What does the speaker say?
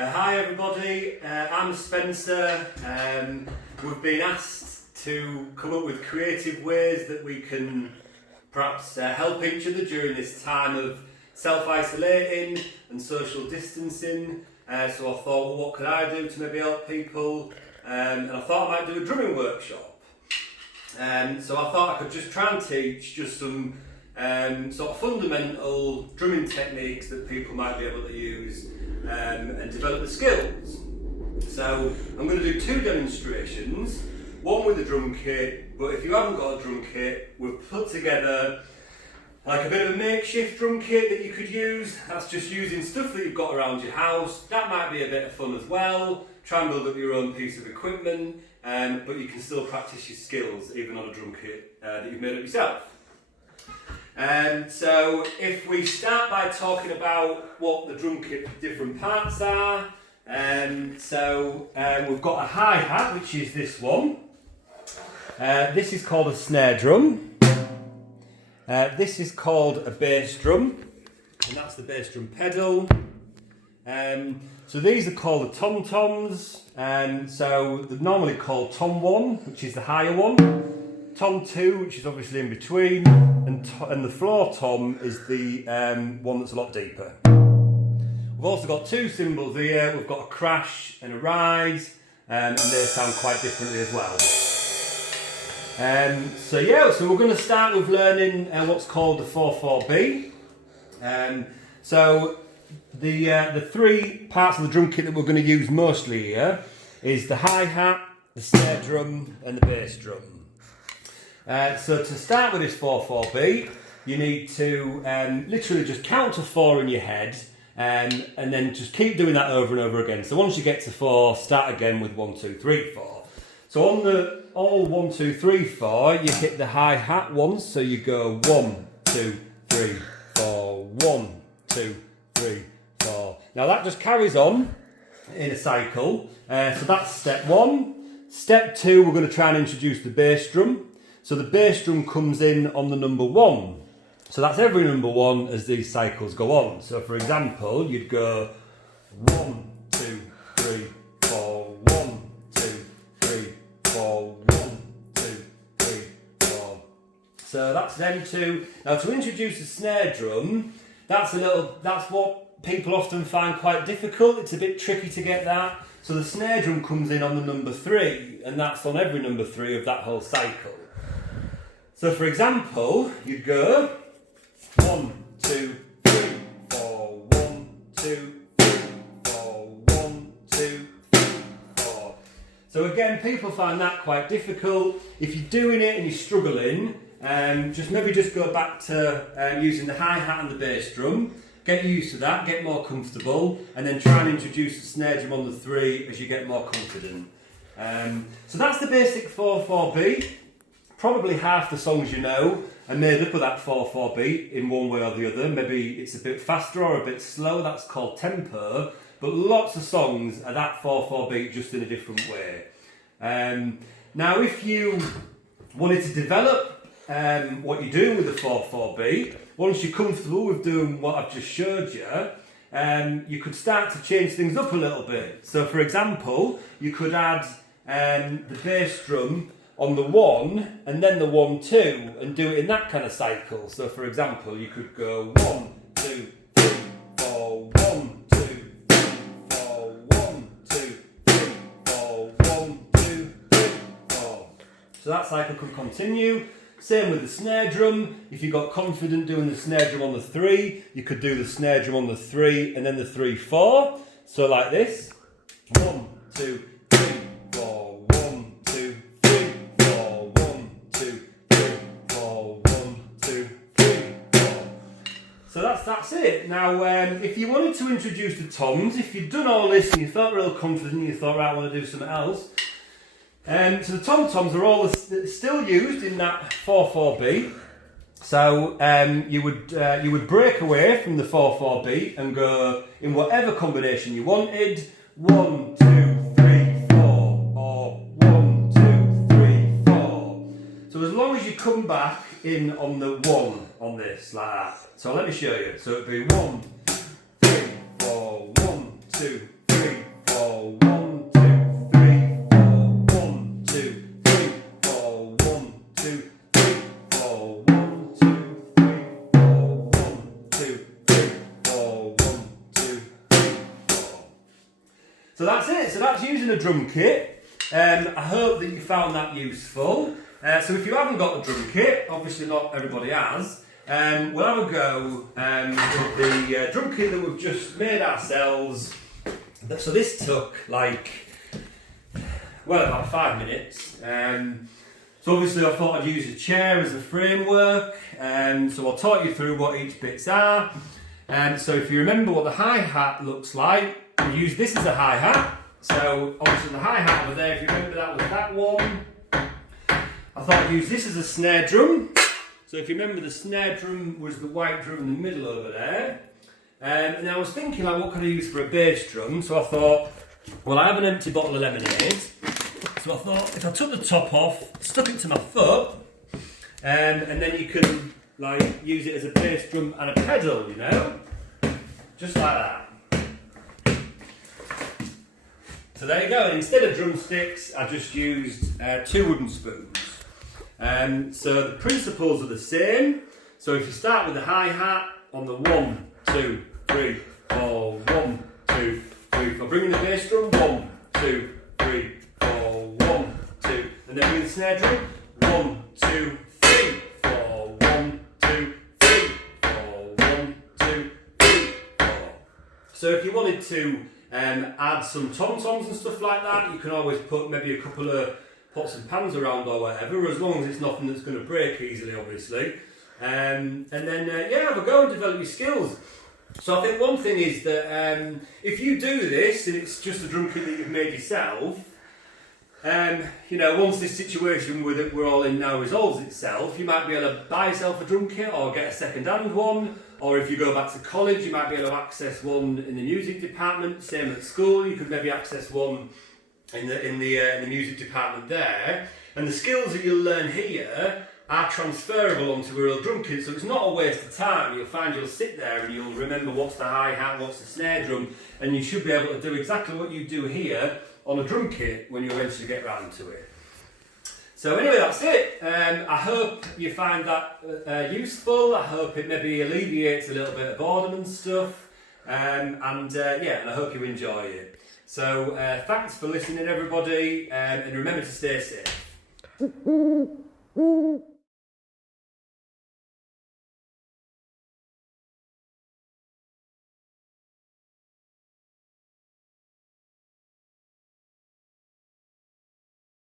Hi everybody, I'm Spencer. We've been asked to come up with creative ways that we can perhaps help each other during this time of self-isolating and social distancing. So I thought, well, what could I do to maybe help people? And I thought I might do a drumming workshop. So I thought I could just try and teach just some sort of fundamental drumming techniques that people might be able to use and develop the skills. So I'm going to do two demonstrations, one with a drum kit, but if you haven't got a drum kit, we've put together like a bit of a makeshift drum kit that you could use. That's just using stuff that you've got around your house. That might be a bit of fun as well. Try and build up your own piece of equipment, but you can still practice your skills even on a drum kit that you've made up yourself. So if we start by talking about what the drum kit different parts are, we've got a hi-hat, which is this one. This is called a snare drum. This is called a bass drum, and that's the bass drum pedal. So these are called the tom-toms. So they're normally called tom 1, which is the higher one, tom 2, which is obviously in between, and the floor tom is the one that's a lot deeper. We've also got two cymbals here. We've got a crash and a rise, and they sound quite differently as well. So we're going to start with learning what's called the 4/4-B. So the three parts of the drum kit that we're going to use mostly here is the hi-hat, the snare drum, and the bass drum. So to start with this 4/4-B, you need to literally just count to 4 in your head, and then just keep doing that over and over again. So once you get to 4, start again with 1, 2, 3, 4. So on the all 1, 2, 3, 4, you hit the hi-hat once, so you go 1, 2, 3, 4, 1, 2, 3, 4. Now that just carries on in a cycle. So that's step 1. Step 2, we're going to try and introduce the bass drum. So the bass drum comes in on the number 1. So that's every number 1 as these cycles go on. So for example, you'd go 1, 2, 3, 4, 1, 2, 3, 4, 1, 2, 3, 4. So that's them two. Now to introduce the snare drum, that's what people often find quite difficult. It's a bit tricky to get that. So the snare drum comes in on the number 3, and that's on every number 3 of that whole cycle. So for example, you'd go 1, 2, 3, 4, 1, 2, 3, 4, 1, 2, 3, 4. So again, people find that quite difficult. If you're doing it and you're struggling, just go back to using the hi-hat and the bass drum. Get used to that, get more comfortable, and then try and introduce the snare drum on the 3 as you get more confident. So that's the basic 4/4-B. Probably half the songs you know are made up of that 4/4-B in one way or the other. Maybe it's a bit faster or a bit slow, that's called tempo, but lots of songs are that 4/4-B just in a different way. Now if you wanted to develop what you're doing with the 4/4-B, once you're comfortable with doing what I've just showed you, you could start to change things up a little bit. So for example, you could add the bass drum on the 1 and then the 1, 2 and do it in that kind of cycle. So for example, you could go 1, 2, 3, 4, 1, 2, 3, 4, 1, 2, 3, 4, 1, 2, 3, 4. So that cycle could continue. Same with the snare drum. If you got confident doing the snare drum on the 3, you could do the snare drum on the 3 and then the 3, 4. So like this. 1, 2, 3, 4, 1, 2, 3, 4, 1, 2, 3, 4, 1, 2, 3, 4. So that's it. Now, if you wanted to introduce the toms, if you'd done all this and you felt real confident, you thought, right, I want to do something else. So the tom-toms are all still used in that 4/4-B. So you would break away from the 4/4-B and go in whatever combination you wanted. 1, 2, 3, 4, or 1, 2, 3, 4. So as long as you come back in on the 1 on this, like that. So let me show you. So it'd be 1, 3, 4, 1, 2, 3, So that's it. So that's using a drum kit. I hope that you found that useful. So if you haven't got a drum kit, obviously not everybody has, we'll have a go with the drum kit that we've just made ourselves. So this took about 5 minutes. So obviously I thought I'd use a chair as a framework, so I'll talk you through what each bits are. So if you remember what the hi-hat looks like, we use this as a hi-hat. So obviously the hi-hat over there, if you remember that was that one. I thought I'd use this as a snare drum. So if you remember, the snare drum was the white drum in the middle over there. And I was thinking, what could I use for a bass drum? So I thought, well, I have an empty bottle of lemonade. So I thought, if I took the top off, stuck it to my foot, and then you can use it as a bass drum and a pedal, you know, just like that. So there you go. And instead of drumsticks, I just used 2 wooden spoons. So the principles are the same. So if you start with the hi-hat on the 1, 2, 3, 4, 1, 2, 3, 4, bring in the bass drum, 1, 2, 3, 4, 1, 2, and then bring the snare drum, 1, 2, 3, 4, 1, 2, 3, 4, 1, 2, 3, 4. So if you wanted to add some tom-toms and stuff like that, you can always put maybe a couple of pots and pans around or whatever, as long as it's nothing that's going to break easily, obviously. And then, have a go and develop your skills. So I think one thing is that if you do this and it's just a drum kit that you've made yourself, once this situation that we're all in now resolves itself, you might be able to buy yourself a drum kit or get a second-hand one, or if you go back to college, you might be able to access one in the music department. Same at school, you could maybe access one in the music department there. And the skills that you'll learn here are transferable onto a real drum kit, so it's not a waste of time. You'll find you'll sit there and you'll remember what's the hi-hat, what's the snare drum, and you should be able to do exactly what you do here on a drum kit when you eventually get round to it. So anyway, that's it. I hope you find that useful. I hope it maybe alleviates a little bit of boredom and stuff, and I hope you enjoy it. So thanks for listening, everybody, and remember to stay safe.